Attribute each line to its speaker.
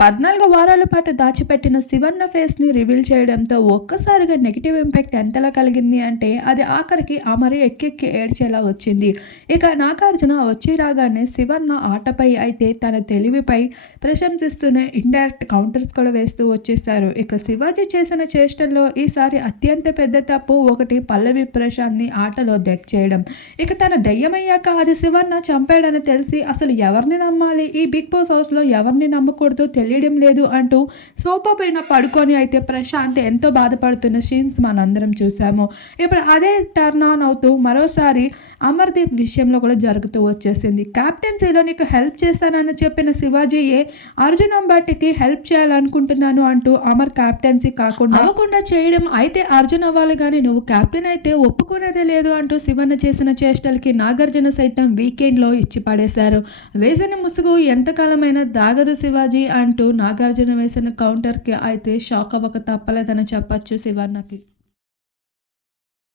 Speaker 1: పద్నాలుగు వారాల పాటు దాచిపెట్టిన శివన్న ఫేస్ని రివీల్ చేయడంతో ఒక్కసారిగా నెగిటివ్ ఇంపాక్ట్ ఎంతలా కలిగింది అంటే అది ఆఖరికి అమరి ఎక్కెక్కి ఏడ్చేలా వచ్చింది. ఇక నాగార్జున వచ్చి రాగానే శివన్న ఆటపై అయితే తన తెలివిపై ప్రశంసిస్తూనే ఇండైరెక్ట్ కౌంటర్స్ కూడా వేస్తూ వచ్చేసారు ఇక శివాజీ చేసిన చేష్టల్లో ఈసారి అత్యంత పెద్ద తప్పు ఒకటి పల్లవి ప్రశాంత్ని ఆటలో డెక్ చేయడం. ఇక తన దయ్యమయ్యాక అది శివన్న చంపాడని తెలిసి అసలు ఎవరిని నమ్మాలి? ఈ బిగ్ బాస్ హౌస్లో ఎవరిని నమ్మకూడదో తెలియడం లేదు అంటూ సోఫా పైన పడుకొని అయితే ప్రశాంత్ ఎంతో బాధపడుతున్న సీన్స్ మనందరం చూసాము. ఇప్పుడు అదే టర్న్ ఆన్ అవుతూ మరోసారి అమర్దీప్ విషయంలో కూడా జరుగుతూ వచ్చేసింది. క్యాప్టెన్సీలో నీకు హెల్ప్ చేస్తానని చెప్పిన శివాజీయే అర్జున్ అంబాటికి హెల్ప్ చేయాలనుకుంటున్నాను అంటూ అమర్ క్యాప్టెన్సీ కాకుండా అవ్వకుండా చేయడం అయితే అర్జున్ అవ్వాలి కానీ నువ్వు క్యాప్టెన్ అయితే ఒప్పుకునేదే లేదు అంటూ శివన్న చేసిన చేష్టలకి నాగార్జున సైతం వీకెండ్లో ఇచ్చి పడేశారు వేసిన ముసుగు ఎంతకాలమైనా దాగదు శివాజీ అంటూ నాగార్జున వేసిన కౌంటర్కి అయితే షాక్ అవ్వక తప్పలేదని చెప్పచ్చు శివన్నకి